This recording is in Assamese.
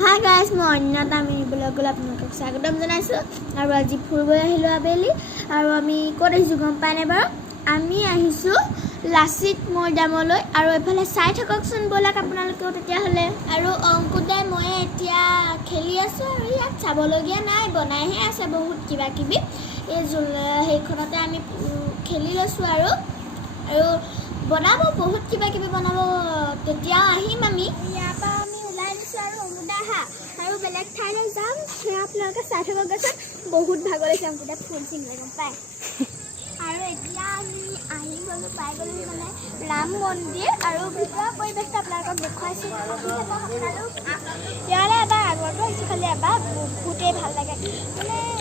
হাই গাইজ মই অন্যতা আমি ব্লগলৈ আপোনালোকক স্বাগতম জনাইছোঁ আৰু আজি ফুৰিব আহিলোঁ আবেলি আৰু আমি ক'ত আহিছোঁ গম পায়নে বাৰু আমি আহিছোঁ লাচিত মৈদামলৈ আৰু এফালে চাই থাককচোন ব'লক আপোনালোকেও তেতিয়াহ'লে আৰু অংকুদাই মই এতিয়া খেলি আছোঁ আৰু ইয়াত চাবলগীয়া নাই বনাইহে আছে বহুত কিবা কিবি এই সেইখনতে আমি খেলি লৈছোঁ আৰু বনাব বহুত কিবা কিবি বনাব তেতিয়া আহিম আমি ইয়াৰ পৰা আমি ওলাই দিছোঁ আৰু অংকুদা আহা আৰু বেলেগ ঠাইলৈ যাম সেয়া আপোনালোকে চাই থাককচোন বহুত ভাগৰ লাগিছে অংকুদাই ফুল চিঙিলে গম পায় আৰু এতিয়া আমি আহি গ'লোঁ পাই গ'লোঁ মানে ৰাম মন্দিৰ আৰু ভিতৰৰ পৰিৱেশটো আপোনালোকক দেখুৱাইছোঁ তেতিয়াহ'লে এবাৰ আগতো আহিছোঁ খালি এবাৰ বহুতেই ভাল লাগে মানে